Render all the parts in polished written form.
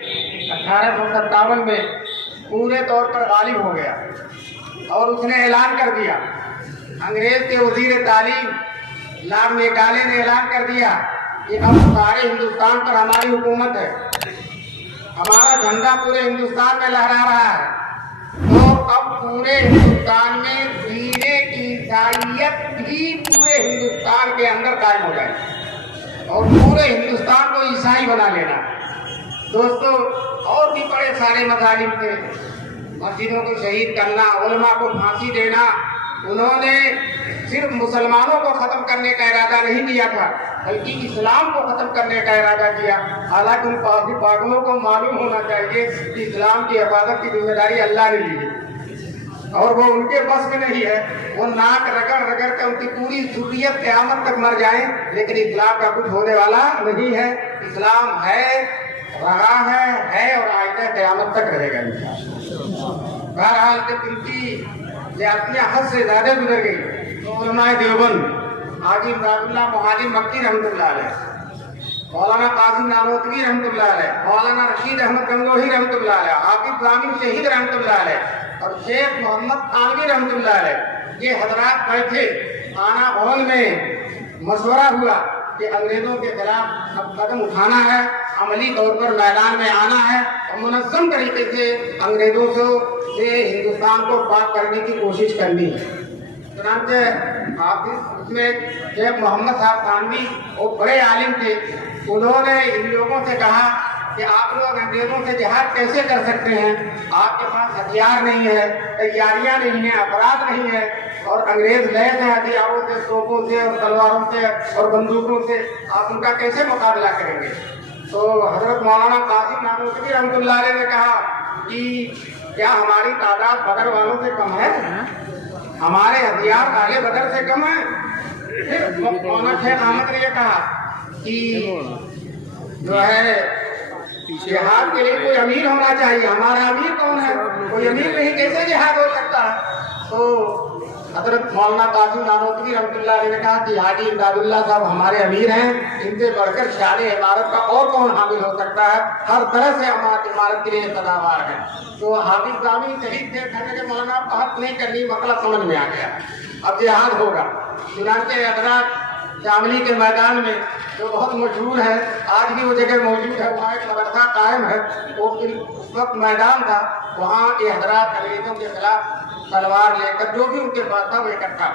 1857 میں پورے طور پر غالب ہو گیا اور اس نے اعلان کر دیا، انگریز کے وزیر تعلیم لارڈ میکالے نے اعلان کر دیا کہ اب سارے ہندوستان پر ہماری حکومت ہے، ہمارا جھنڈا پورے ہندوستان میں لہرا رہا ہے، تو اب پورے ہندوستان میں دین عیسائیت بھی پورے ہندوستان کے اندر قائم ہو جائے اور پورے ہندوستان کو عیسائی بنا لینا۔ دوستو، اور بھی بڑے سارے مظالم تھے، مسجدوں کو شہید کرنا، علماء کو پھانسی دینا۔ انہوں نے صرف مسلمانوں کو ختم کرنے کا ارادہ نہیں کیا تھا بلکہ اسلام کو ختم کرنے کا ارادہ کیا۔ حالانکہ ان پاگلوں کو معلوم ہونا چاہیے کہ اسلام کی حفاظت کی ذمہ داری اللہ نے لی ہے اور وہ ان کے بس میں نہیں ہے۔ وہ ناک رگڑ رگڑ کے ان کی پوری ذریت قیامت تک مر جائیں لیکن اسلام کا کچھ ہونے والا نہیں ہے۔ اسلام ہے، رہا ہے اور آئندہ قیامت تک رہے گا انشاءاللہ۔ بہرحال جب ان کی زیادتیاں حد سے زیادہ گزر گئی تو علماء دیوبند حاجی امداد اللہ مہاجر مکی رحمۃ اللہ علیہ، مولانا قاسم نانوتوی رحمۃ اللہ علیہ، مولانا رشید احمد گنگوہی رحمۃ اللہ علیہ، حافظ ضامن شہید رحمۃ اللہ علیہ اور شیخ محمد تھانوی رحمۃ اللہ علیہ، یہ حضرات بیٹھے، آنا بھون میں مشورہ ہوا کہ انگریزوں کے خلاف اب قدم اٹھانا ہے، عملی طور پر میدان میں آنا ہے اور منظم طریقے سے انگریزوں سے ہندوستان کو پاک کرنے کی کوشش کرنی ہے۔ چنانچہ حافظ اس میں شیخ محمد صاحب تھانوی وہ بڑے عالم تھے، انہوں نے ان لوگوں سے کہا کہ آپ لوگ انگریزوں سے جہاد کیسے کر سکتے ہیں؟ آپ کے پاس ہتھیار نہیں ہے، تیاریاں نہیں ہیں، افراد نہیں ہے اور انگریز لیس ہیں ہتھیاروں سے، توپوں سے اور تلواروں سے اور بندوقوں سے، آپ ان کا کیسے مقابلہ کریں گے؟ تو حضرت مولانا قاسم نانوتوی رحمۃ اللہ علیہ نے کہا کہ کیا ہماری تعداد بدر والوں سے کم ہے؟ ہمارے ہتھیار اہل بدر سے کم ہیں؟ پھر مولانا شیخ احمد نے یہ کہا کہ جو ہے جہاد کے لیے کوئی امیر ہونا چاہیے، ہمارا امیر کون ہے؟ کوئی امیر نہیں، کیسے جہاد ہو سکتا ہے؟ تو حضرت مولانا قاسم نانوتوی رحمۃ اللہ علیہ نے کہا کہ حاجی امداد اللہ صاحب ہمارے امیر ہیں، ان سے بڑھ کر شان عمارت کا اور کون حامل ہو سکتا ہے؟ ہر طرح سے عمارت کے لیے سزاوار ہے۔ تو حافظ ضامن شہید تھے، کہتے کہ مولانا بحث نہیں کرنی، مسئلہ سمجھ میں آ گیا، اب جہاد ہوگا۔ چنانچہ حضرات شاملی کے میدان میں جو بہت مشہور ہے، آج بھی وہ جگہ موجود ہے، وہاں ایک مدرسہ قائم ہے، وہ اس وقت میدان تھا، وہاں یہ حضرات انگریزوں کے خلاف تلوار لے کر جو بھی ان کے پاس تھا وہ اکٹھا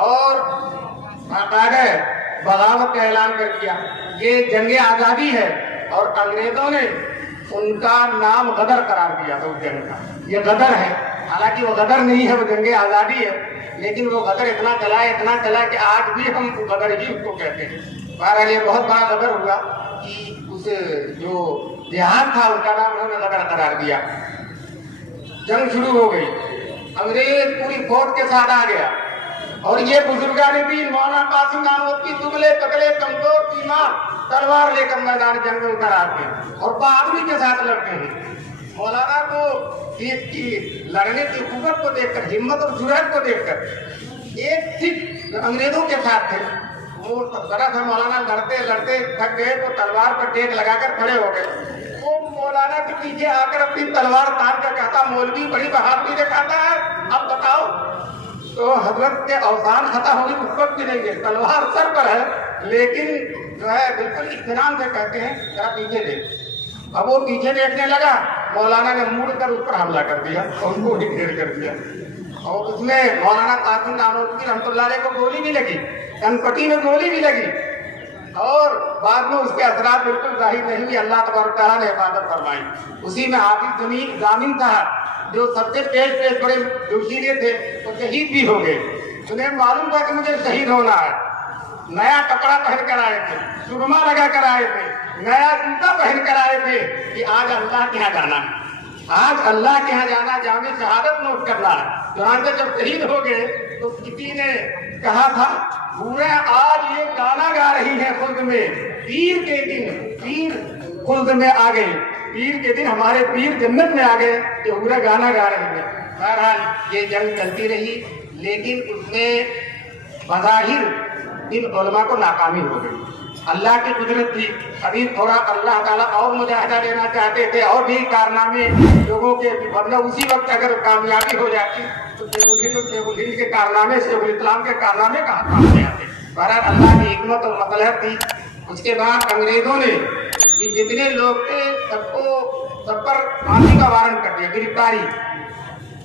اور باقاعدہ بغاوت کا اعلان کر دیا۔ یہ جنگ آزادی ہے اور انگریزوں نے ان کا نام غدر قرار دیا تھا اس جنگ کا، یہ غدر ہے، حالانکہ وہ غدر نہیں ہے، وہ جنگ آزادی ہے، لیکن وہ غدر اتنا چلا کہ آج بھی ہم غدر ہی اس کو کہتے ہیں۔ بہرحال یہ بہت بڑا غدر ہوا کہ اس جو جہاد تھا ان کا نام انہوں نے غدر قرار دیا۔ جنگ شروع ہو گئی، انگریز پوری فوج کے ساتھ آ گیا اور یہ بزرگان دین مولانا قاسم نانوتوی دبلے پتلے کمزور بیمار تلوار لے کر میدان جنگ میں اتر آتے ہیں اور بہادری کے ساتھ لڑتے ہیں۔ مولانا کو لڑنے کی قوت کو دیکھ کر، ہمت اور جرأت کو دیکھ کر ایک سکھ انگریزوں کے ساتھ تھے، وہ ذرا تھا مولانا لڑتے لڑتے تھک گئے تو تلوار پر ٹیک لگا کر کھڑے ہو گئے۔ وہ مولانا کے پیچھے آ کر اپنی تلوار تار کر کہتا، مولوی بڑی بہادری دکھاتا ہے، اب بتاؤ۔ تو حضرت کے اوزان ختم ہوگی اس وقت بھی نہیں گئے، تلوار سر پر ہے لیکن جو ہے بالکل اطمینان سے کہتے ہیں ذرا پیچھے دیکھ۔ اب وہ پیچھے دیکھنے لگا، مولانا نے مڑ کر اس پر حملہ کر دیا اور ان کو ڈکلیئر کر دیا اور اس میں مولانا قاسم نانوتوی رحمۃ اللہ علیہ کو گولی بھی لگی، کن پٹی میں گولی بھی لگی اور بعد میں اس کے اثرات بالکل ظاہر نہیں ہوئی، اللہ تبارک تعالیٰ نے حفاظت فرمائی۔ اسی میں حافظ ضامن صاحب جو سب سے پیش بڑے جوشیلے تھے وہ شہید بھی ہو گئے۔ انہیں معلوم تھا کہ مجھے شہید ہونا ہے، نیا کپڑا پہن کر آئے تھے، سرما لگا کر آئے تھے، نیا جوتا پہن کر آئے تھے کہ آج اللہ کے یہاں جانا ہے، آج اللہ کے یہاں جانا، جامع شہادت نوٹ کرنا ہے۔ چنانچہ جب شہید ہو گئے تو کسی نے کہا تھا بوڑھے آج یہ گانا گا رہی ہیں خلد میں، پیر کے دن پیر خلد میں آ گئے، پیر کے دن ہمارے پیر جنت میں آ گئے، یہ بوڑھے گانا گا رہی ہیں۔ بہرحال یہ جنگ چلتی رہی لیکن اس میں بظاہر ان علماء کو ناکامی ہو گئی अल्लाह की कुदरत थी। अभी थोड़ा अल्लाह ताला और मुजाहिदा लेना चाहते थे और भी कारनामे लोगों के, मतलब उसी वक्त अगर कामयाबी हो जाती तो शेखुल हिंद के कारनामे, शेखुल इस्लाम के कारनामे कहाँ काम में आते। बहरहाल अल्लाह की हिकमत और मसलहत थी। उसके बाद अंग्रेजों ने ये जितने लोग थे सब पर फांसी का वारंट कर दिया, गिरफ्तारी।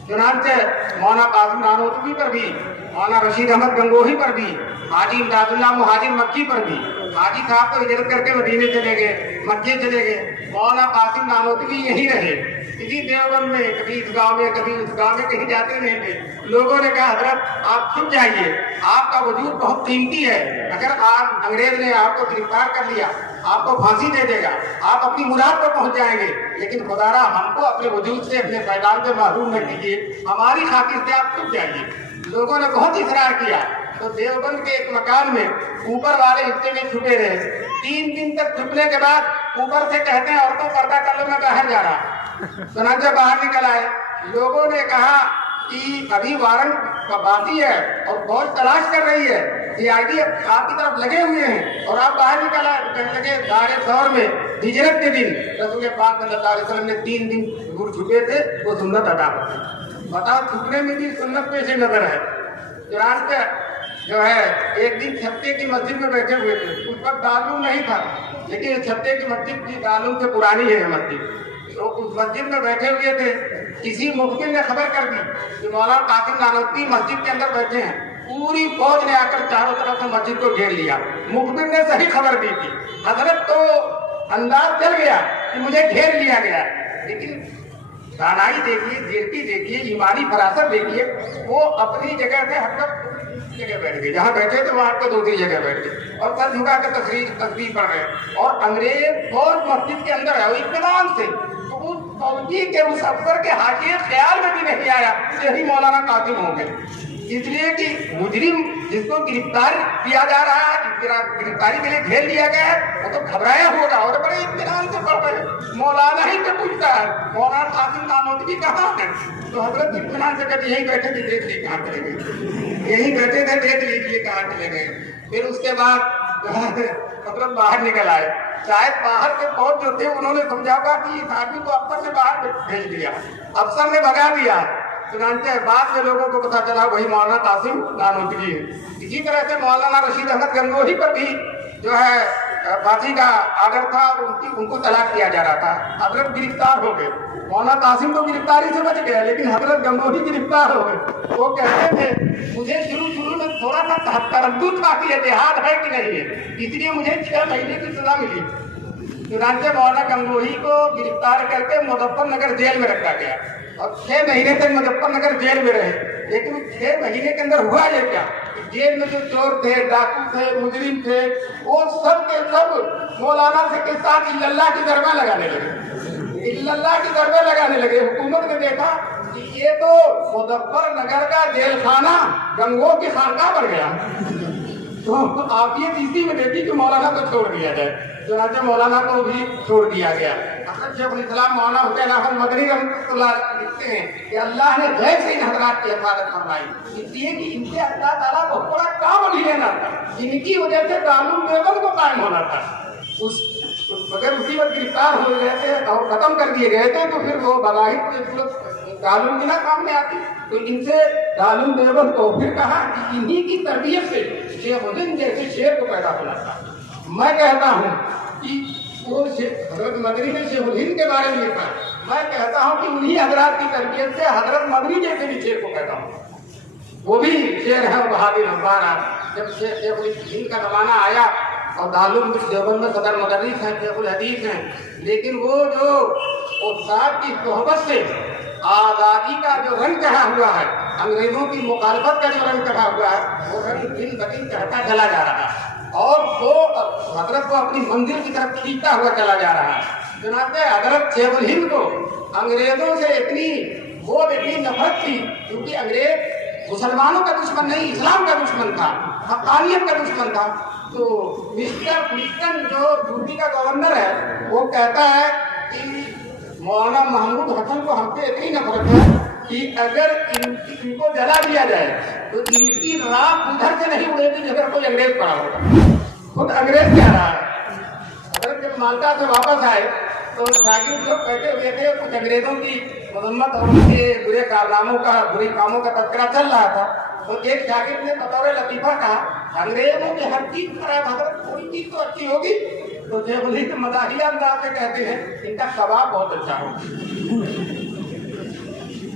चुनांचे मौलाना कासिम नानोतवी पर भी, मौलाना रशीद अहमद गंगोही पर भी, हाजी इमदादुल्लाह मुहाजिर मक्की पर भी। हाजी साहब तो हिजरत करके मदीने चले गए, मक्के चले गए। मौलाना कासिम नानोतवी यहीं रहे, इसी देवबंद में, कभी इस गांव में कभी उस गांव में, कहीं जाते नहीं थे। लोगों ने कहा हजरत आप छुप जाइए, आपका वजूद बहुत कीमती है। अगर आप अंग्रेज ने आपको गिरफ्तार कर लिया, आपको फांसी दे देगा, आप अपनी मुराद पर पहुंच जाएंगे, लेकिन खुदारा हमको अपने वजूद से, अपने पैदान से महरूम न कीजिए, हमारी खातिर से आप छुप जाइए। लोगों ने बहुत इसरार किया तो देवबंद के एक मकान में ऊपर वाले हिस्से में छुपे रहे। 3 दिन तक छुपने के बाद ऊपर से कहते हैं औरतों पर्दा कर लो, मैं बाहर जा रहा। सुनांचे बाहर निकल आए। लोगों ने कहा कि अभी वारंट बाकी है और फौज तलाश कर रही है, सीआईडी आपकी तरफ लगे हुए हैं और आप बाहर निकल आए। कहने लगे दारे दौर में हिजरत के दिन रसूल पाक सल्लल्लाहु अलैहि वसल्लम ने 3 दिन दूर छुपे थे, वो सुन्नत अदा करते। बताओ छुपने में भी सुन्नत पेश नजर है। कुरान पे जो है एक दिन छत्ते की मस्जिद में बैठे हुए थे, उस वक्त दारूम नहीं था, लेकिन छत्ते की मस्जिद की दारूम से पुरानी है मस्जिद। तो उस मस्जिद में बैठे हुए थे, किसी मुखबिर ने खबर कर दी कि मौलाना कासिम नानोतवी मस्जिद के अंदर बैठे हैं। पूरी फौज ने आकर चारों तरफ से मस्जिद को घेर लिया। मुखबिर ने सही खबर दी थी, हजरत तो अंदाज चल गया कि मुझे घेर लिया गया, लेकिन दानाई देखिए, जीरती देखिए, ईमानी फरासत देखिए, वो अपनी जगह से हटकर जगह बैठ गए, जहाँ बैठे थे वहाँ पर दूसरी जगह बैठ गए और सर झुका कर तस्वीर पढ़ रहे। और अंग्रेज फौज मस्जिद के अंदर है इत्मीनान से, तो उस फौजी के, उस अफसर के हाशिए ख्याल में भी नहीं आया यही मौलाना कासिम होंगे। इसलिए कि मुजरिम जिसको गिरफ्तार किया जा रहा है, गिरफ्तारी के लिए घेर लिया गया है, वो तो घबराया होगा और बड़े इत्मीनान से पढ़ रहे। मौलाना ही से पूछता है मौलाना कासिम नानोतवी कहाँ है, तो हजरत इत्मीनान से कहते यही बैठे थे, देख लीजिए कहाँ चले गए, यही बैठे थे, देख लीजिए कहाँ चले गए। फिर उसके बाद हजरत बाहर निकल आए। शायद बाहर के फौज जो थे उन्होंने समझा कि इस आदमी को अफसर ने बाहर भेज दिया, अफसर ने भगा दिया। चुनांचे बाद में लोगों को पता चला वही मौलाना कासिम नानोतवी है। इसी तरह से मौलाना रशीद अहमद गंगोही पर भी जो है फांसी का आर्डर था और उनको तलाक किया जा रहा था। हजरत गिरफ्तार हो गए। मौलाना कासिम तो गिरफ्तारी से बच गया, लेकिन हजरत गंगोही गिरफ्तार हो गए। वो कहते थे मुझे शुरू में थोड़ा सा तरद्दुद था कि इतिहाद है कि नहीं है, इसलिए मुझे 6 महीने की सजा मिली। चुनांचे मौलाना गंगोही को गिरफ्तार करके मुजफ्फरनगर जेल में रखा गया और 6 महीने तक मुजफ्फरनगर जेल में रहे। लेकिन 6 महीने के अंदर हुआ ये क्या, जेल में जो चोर थे, डाकू थे, मुजरिम थे, वो सब के सब मौलाना से के साथ इल्लल्लाह की दरगाह लगाने लगे, इल्लल्लाह की दरगाह लगाने लगे। हुकूमत ने देखा कि ये तो मुजफ्फरनगर का जेल खाना गंगो की खानका बन गया, तो आप ये इसी में देखिए कि मौलाना को छोड़ दिया जाए। चुनांचे मौलाना को भी छोड़ दिया गया। शेखुल इस्लाम मौलाना हुसैन अहमद मदनी रहमतुल्लाह लिखते हैं कि अल्लाह ने गैर से इन हजरात की हिफाजत फरमाई, इसलिए कि इनसे अल्लाह ताला को बड़ा काम भी लेना था, इनकी वजह से दारुल देवबंद को कायम होना था। अगर उसी वक्त गिरफ्तार हो गए थे और खत्म कर दिए गए थे तो फिर वो बगाहिर दारुल बिना काम में आती। तो इनसे दारुल देवबंद को फिर कहा कि इन्हीं की तरबियत से शेखुद्दीन जैसे शेर को पैदा होना था। मैं कहता हूँ कि वो हजरत मदनी ने शेखुल हिंद के बारे में लिखा, मैं कहता हूँ कि उन्हीं हजरात की तरबियत से हजरत मदनी जैसे भी शेर को पैदा हो। वो भी शेर है बहादुर हमारा। जब शेखुल हिंद का जमाना आया और दारुल देवबंद में सदर मुदर्रिस हैं, शेखुल हदीस हैं, लेकिन वो जो उस्ताद की सोहबत से आज़ादी का जो रंग चढ़ा हुआ है, अंग्रेजों की मुखालफत का जो रंग चढ़ा हुआ है, वो रंग दिन ब दिन चढ़ता चला जा रहा है और वो हजरत को अपनी मंजिल की तरफ खींचता हुआ चला जा रहा है। जनाबे हजरत शेखुल हिंद को अंग्रेजों से इतनी वो इतनी नफरत थी, क्योंकि अंग्रेज मुसलमानों का दुश्मन नहीं, इस्लाम का दुश्मन था, हक़ानियत का दुश्मन था। तो मिस्टर क्लिंटन जो यूपी का गवर्नर है, वो कहता है कि मौलाना महमूद हसन को हमसे इतनी नफरत है कि अगर इनको जला दिया जाए तो इनकी राख उधर से नहीं उड़ेगी जिधर कोई अंग्रेज पड़ा होगा। खुद अंग्रेज कह रहा है। अगर जब माल्टा से वापस आए तो शागिर्द लोग बैठे हुए थे, कुछ अंग्रेजों की मजम्मत और उनके बुरे कारनामों का, बुरे कामों का तذکرہ चल रहा था। तो एक शागिर्द ने बतौर लतीफा कहा, अंग्रेजों की हर चीज खराब, हजरत कोई चीज तो अच्छी होगी। तो शेखुल हिंद मदाहिया अंदाज में कहते हैं, इनका कबाब बहुत अच्छा होगा।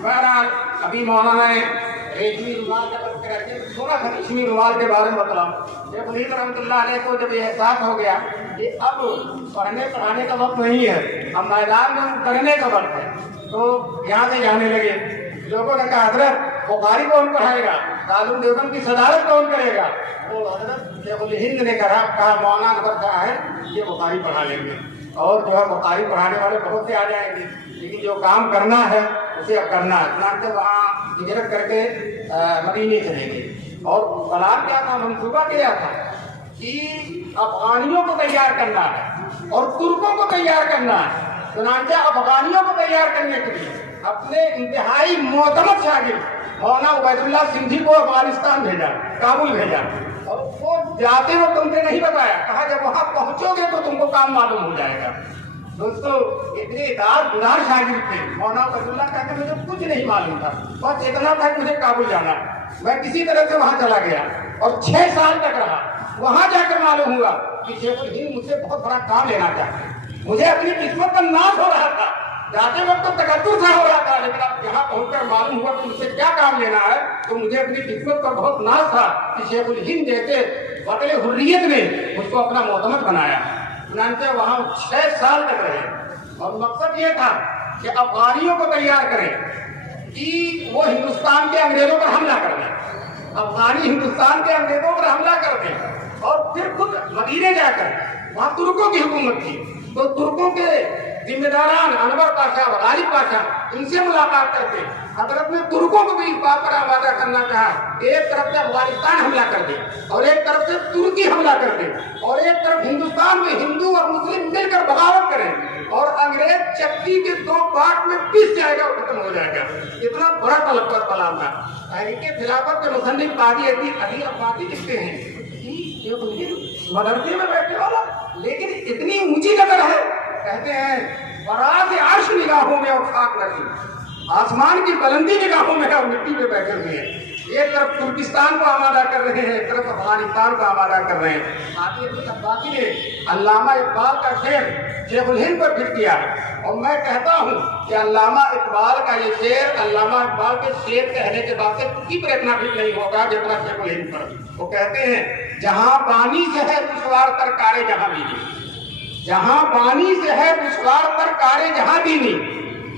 बहरहाल अभी मौलाना ने रेशमी रुमाल का तذکرہ किया, थोड़ा सा रेशमी रुमाल के बारे में बतलाऊं। शेखुल हिंद रहमतुल्लाह अलैह को जब ये एहसास हो गया कि अब पढ़ने पढ़ाने का वक्त नहीं है, अब मैदान में उतरने का वक्त है, तो यहाँ से जाने लगे। लोगों ने कहा, हजरत बुखारी कौन पढ़ाएगा, दारुल देवबंद की सदारत कौन करेगा? तो हजरत शेखुल हिंद ने कहा मौलाना अनवर साहब है, ये बुखारी पढ़ा लेंगे, और जो है बुखारी पढ़ाने वाले बहुत से आ जाएंगे, लेकिन जो काम करना है उसे अब करना है। चुनांचे वहाँ हिजरत करके मदीने चले गए, और बलार क्या था, मंसूबा किया था कि अफगानियों को तैयार करना है और तुर्कों को तैयार करना है। चुनांचे अफगानियों को तैयार करने के लिए अपने इंतहाई मोतमद शागिर्द मौलाना उबैदुल्लाह सिंधी को अफगानिस्तान भेजा, काबुल भेजा, और वो जाते वक्त तुमसे नहीं बताया, कहा जब वहां पहुंचोगे तो तुमको काम मालूम हो जाएगा। दोस्तों, इतने इताअतगुजार शागिर्द थे। मौलाना उबैदुल्लाह कहते मुझे कुछ नहीं मालूम था, बस इतना था कि मुझे काबुल जाना। मैं किसी तरह से वहां चला गया और 6 साल तक रहा। वहां जाकर मालूम हुआ कि शेखुल हिंद मुझसे बहुत बड़ा काम लेना चाहते। मुझे अपनी किस्मत का नाश हो रहा था, जाते वक्त तो तकद्दुर सा हो रहा था, लेकिन अब यहाँ पहुंचकर मालूम हुआ कि मुझसे क्या काम लेना है, तो मुझे अपनी किस्मत पर बहुत नाश था कि शेखुल हिंद जैसे वतन हुर्रियत ने मुझको अपना मोतमद बनाया। चुनांचे वहाँ 6 साल तक रहे, और मकसद ये था कि अफगानियों को तैयार करें कि वो हिंदुस्तान के अंग्रेजों पर हमला कर दें, अफगानी हिंदुस्तान के अंग्रेजों पर हमला कर दें, और फिर खुद मदीने जाकर वहाँ तुर्कों की हुकूमत थी, तो तुर्कों के जिम्मेदारान अनवर पाशा, गालिब पाशा, इनसे मुलाकात करते हजरत ने तुर्कों को भी इस बात पर आमादा करना चाहा, एक तरफ से अफगानिस्तान हमला कर दे और एक तरफ से तुर्की हमला कर दे, और एक तरफ हिंदुस्तान में हिंदू और मुस्लिम मिलकर बगावत करें, और अंग्रेज चक्की के 2 पार्ट में पिस जाएगा और खत्म हो जाएगा। इतना बड़ा तलक्कर प्लान था। तहरीके खिलाफत के मुसन्निफ काजी अली अब्बासी लिखते हैं कि मदरसे में बैठे वाला, लेकिन इतनी ऊंची नजर है, कहते हैं बरात अर्श निगाहों में और खाक नसीब, आसमान की बुलंदी निगाहों में और मिट्टी में बैठे हुए हैं। एक तरफ तुर्किस्तान को आमादा कर रहे हैं, एक तरफ अफगानिस्तान को आमादा कर रहे हैं। काजी अब्बासी ने अल्लामा इकबाल का शेर शेखुल हिंद पर फिट किया, और मैं कहता हूँ कि अल्लामा इकबाल का ये शेर, अल्लामा इकबाल के शेर कहने के बाद से किसी पर इतना फिट नहीं होगा जितना शेखुल हिंद पर। वो कहते हैं, जहाँ पानी से है दुश्वार तर कारे जहाँ बीनी, जहाँ पानी से है दुश्वार तर कारे जहाँ बीनी,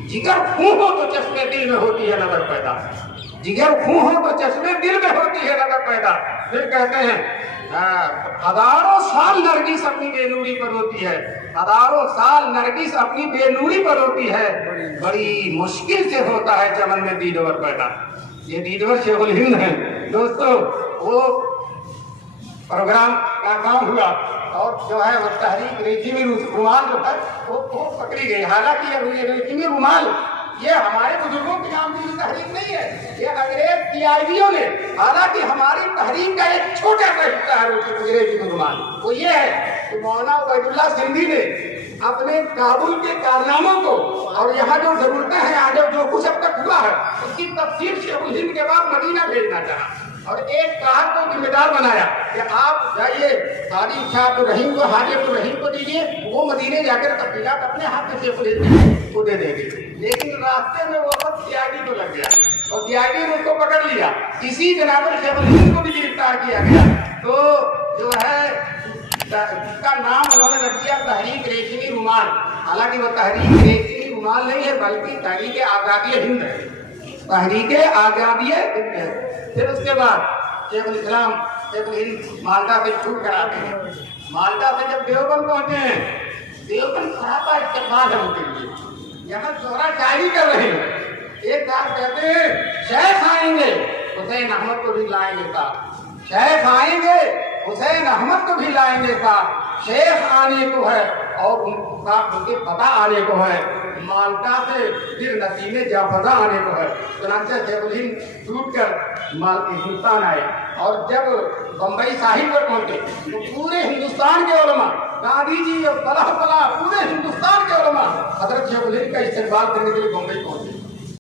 जिगर खून हो तो चश्मे दिल में होती है नजर पैदा, जिगर खून हो तो चश्मे दिल में होती है नजर पैदा। फिर कहते हैं, हजारों साल नरगिस अपनी बेनूरी पर होती है, हजारों साल नरगिस अपनी बेनूरी पर होती है, बड़ी मुश्किल से होता है चमन में दीदवर पैदा। ये दीदवर शेखुल हिंद है। दोस्तों, वो प्रोग्राम नाकाम हुआ, और जो है वो तहरीक रेशमी रुमाल जो है वो पकड़ी गई। हालांकि ये रेशमी रुमाल ये हमारे बुजुर्गों के नाम की तहरीक नहीं है, ये अंग्रेज पीआईबीओ ने, हालांकि हमारी तहरीक का एक छोटा सा हिस्सा है रेशमी रुमाल। वो ये है कि मौलाना उबैदुल्लाह सिंधी ने अपने काबुल के कारनामों को और यहाँ जो जरूरतें हैं, आगे जो कुछ अब तक हुआ है, उसकी तफसील शेखुल हिंद के बाद मदीना भेजना चाहा, और एक साहब को जिम्मेदार बनाया कि आप जाइए हाजी साहब रहीम को, हाजी रहीम को दीजिए, वो मदीने जाकर तफसीलात अपने हाथ में शेखुल हिंद को दे देंगे। लेकिन रास्ते में वो वक्त सीआईडी को लग गया, और सीआईडी ने उसको पकड़ लिया। इसी बिना पर शेखुल हिंद को भी गिरफ्तार किया गया। तो जो है इसका नाम उन्होंने रख दिया तहरीक रेशमी रुमाल। हालांकि वो तहरीक रेशमी रुमाल नहीं है, बल्कि तहरीक आज़ादी हिंद है, तहरीक आज़ादी हिंद है। फिर उसके बाद शेखुल इस्लाम शेखुल हिंद माल्टा से छूट कर आते हैं। माल्टा से जब देवबंद पहुंचे हैं, देवबंद सरापा इस्तेमाल है उनके लिए, यहाँ जोहरा शायरी कर रहे हैं। एक बार कहते हैं, शेख आएंगे हुसैन अहमद को भी लाएंगे साहब, शेख आएंगे حسین احمد کو بھی لائیں گے ساتھ، شیخ آنے کو ہے اور ان کے پتہ آنے کو ہے، مالٹا سے پھر نسیم جعفزہ آنے کو ہے۔ چنانچہ شیخ الہند ٹوٹ کر ہندوستان آئے اور جب بمبئی ساحل پر پہنچے تو پورے ہندوستان کے علماء، گاندھی جی اور پورے ہندوستان کے علماء حضرت شیخ الہند کا استقبال کرنے کے لیے بمبئی پہنچے۔